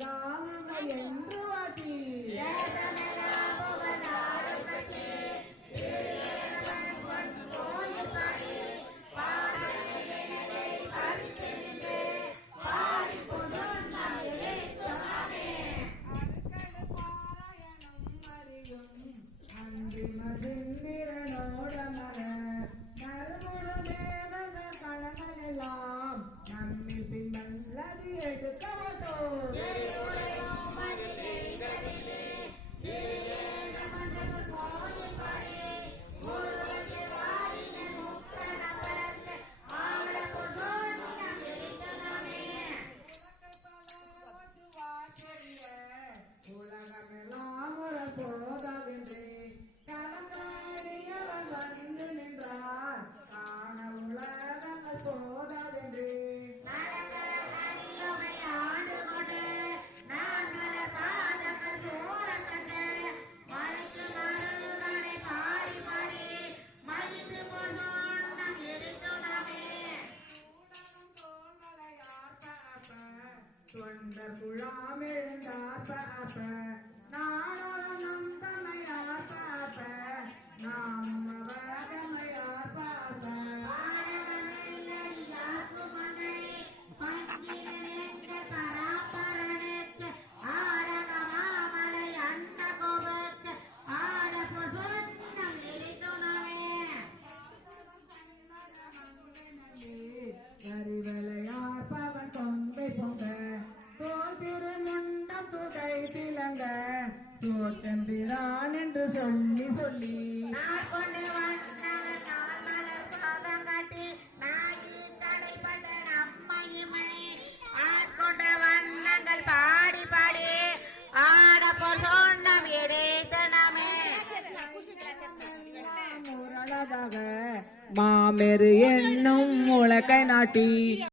ರಾಮ ಎಂದು ಅತಿ Let's go! அந்த குழாம் எழுந்தார் பாப்ப நான் தம்பிரான் என்று சொல்லி. சொல்லி பாடி பாடி ஆட பொருள் இடைத்தனமே. மாமெரு என்னும் உலகை நாட்டி.